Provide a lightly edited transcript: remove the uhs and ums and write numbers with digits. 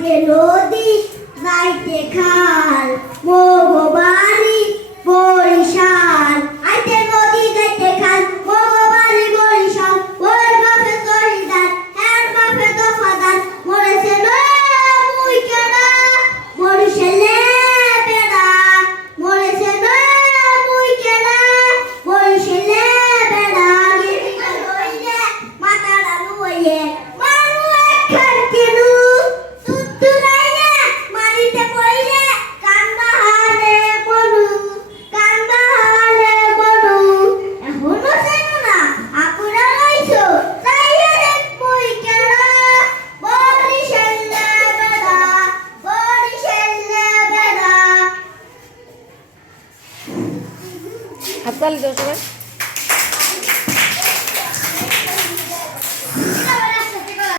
আইতে নদী যাইতে খাল মগবাড়ি বরিশাল আইতে নদী যাইতে খাল মগবাড়ি বরিশাল ওর বাপে জহিদার এর বাপে দফাদার মরেছে মুই কেডা বরিশালে বেড়া মরেছে মুই কেডা বরিশালে বেড়া গিরিটা লইলে মাথাটা লইয়ে মানু একখান কেনু তুতুরাইয়া মারিতে পড়িলে কান্দাহারে বনু এখনো চেনো না আপুরা লইছো তাইয়া দেখ মুই কেডা বরিশালে বেড়া হাততালি দাও সবাই।